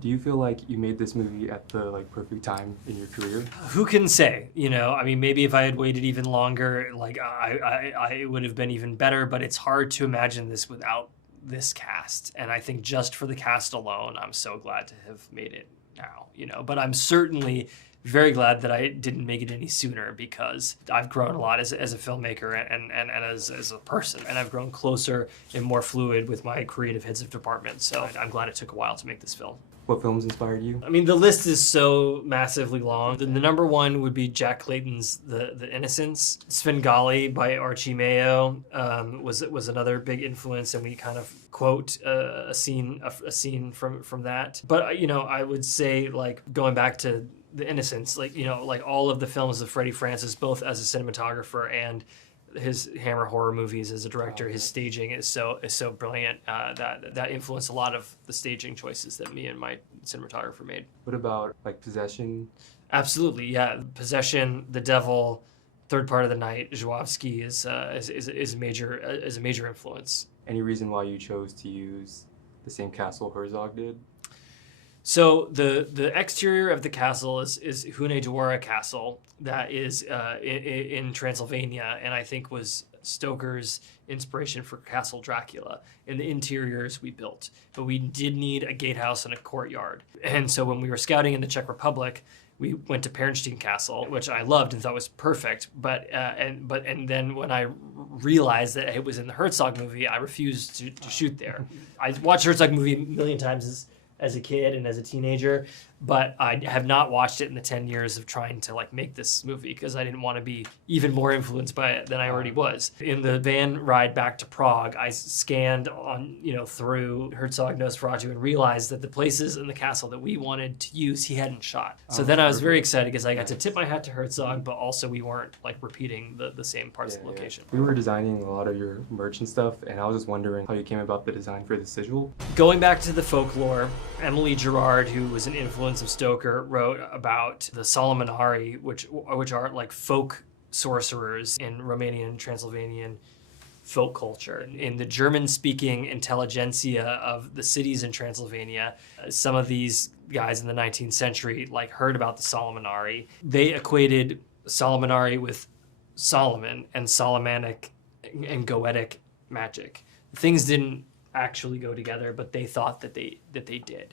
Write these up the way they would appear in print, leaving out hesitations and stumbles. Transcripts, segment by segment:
Do you feel like you made this movie at the perfect time in your career? Who can say? I mean, maybe if I had waited even longer, I would have been even better. But it's hard to imagine this without this cast. And I think just for the cast alone, I'm so glad to have made it now. But I'm certainly very glad that I didn't make it any sooner, because I've grown a lot as a filmmaker and as a person, and I've grown closer and more fluid with my creative heads of department. So I'm glad it took a while to make this film. What films inspired you? I mean, the list is so massively long. The number one would be Jack Clayton's The Innocents. Svengali by Archie Mayo was another big influence, and we kind of quote a scene from that. But I would say, going back to The Innocents, all of the films of Freddie Francis, both as a cinematographer and his Hammer horror movies as a director, his staging is so brilliant that influenced a lot of the staging choices that me and my cinematographer made. What about Possession? Absolutely, yeah. Possession, The Devil, Third Part of the Night, Żuławski is a major influence. Any reason why you chose to use the same castle Herzog did? So the exterior of the castle is Hunedoara Castle, that is in Transylvania, and I think was Stoker's inspiration for Castle Dracula. And the interiors we built, but we did need a gatehouse and a courtyard. And so when we were scouting in the Czech Republic, we went to Pernstein Castle, which I loved and thought was perfect. But then when I realized that it was in the Herzog movie, I refused to shoot there. I watched Herzog movie a million times as a kid and as a teenager, but I have not watched it in the 10 years of trying to make this movie, because I didn't want to be even more influenced by it than I already was. In the van ride back to Prague, I scanned through Herzog Nosferatu and realized that the places in the castle that we wanted to use, he hadn't shot. So then I was very excited, because I got to tip my hat to Herzog, but also we weren't repeating the same parts of the location. We were designing a lot of your merch and stuff, and I was just wondering how you came about the design for the sigil. Going back to the folklore, Emily Gerard, who was an influence of Stoker, wrote about the Solomonari, which are folk sorcerers in Romanian and Transylvanian folk culture. In the German-speaking intelligentsia of the cities in Transylvania, some of these guys in the 19th century heard about the Solomonari. They equated Solomonari with Solomon and Solomonic and Goetic magic. Things didn't actually go together, but they thought that they did.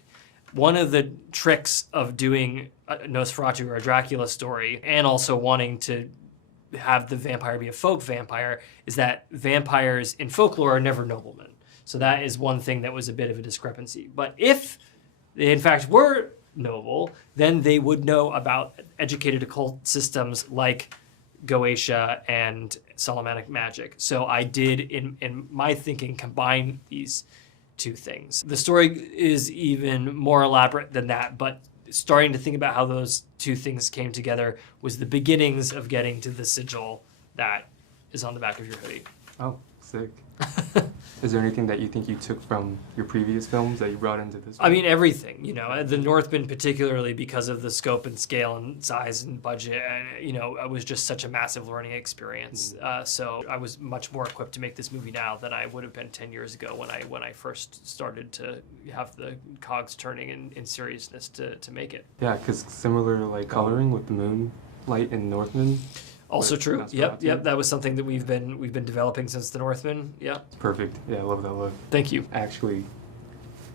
One of the tricks of doing a Nosferatu or a Dracula story, and also wanting to have the vampire be a folk vampire, is that vampires in folklore are never noblemen. So that is one thing that was a bit of a discrepancy. But if they in fact were noble, then they would know about educated occult systems like Goetia and Solomonic magic. So I did, in my thinking, combine these two things. The story is even more elaborate than that, but starting to think about how those two things came together was the beginnings of getting to the sigil that is on the back of your hoodie. Oh, sick. Is there anything that you think you took from your previous films that you brought into this one? I mean, everything. The Northman particularly, because of the scope and scale and size and budget, and it was just such a massive learning experience. So I was much more equipped to make this movie now than I would have been 10 years ago when I first started to have the cogs turning in seriousness to make it. Yeah, because similar coloring with the moonlight in Northman. Also true. Yep. That was something that we've been developing since the Northman. Yeah. Perfect. Yeah, I love that look. Thank you. I actually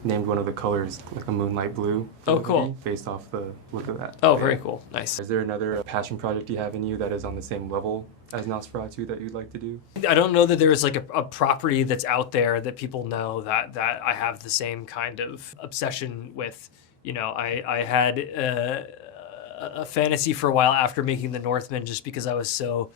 named one of the colors a moonlight blue. Oh, cool. Based off the look of that. Oh, very cool. Nice. Is there another passion project you have in you that is on the same level as Nosferatu that you'd like to do? I don't know that there is a property that's out there that people know that I have the same kind of obsession with. I had a fantasy for a while after making The Northman, just because I was so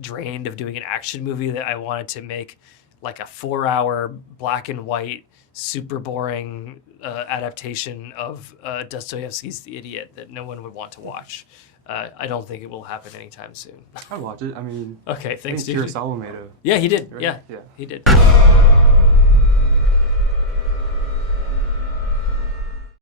drained of doing an action movie, that I wanted to make a 4-hour black and white, super boring adaptation of Dostoevsky's The Idiot that no one would want to watch. I don't think it will happen anytime soon. I'd watch it. I mean, okay, thanks, dude. Kurosawa made a... Yeah, he did. Right? Yeah, he did.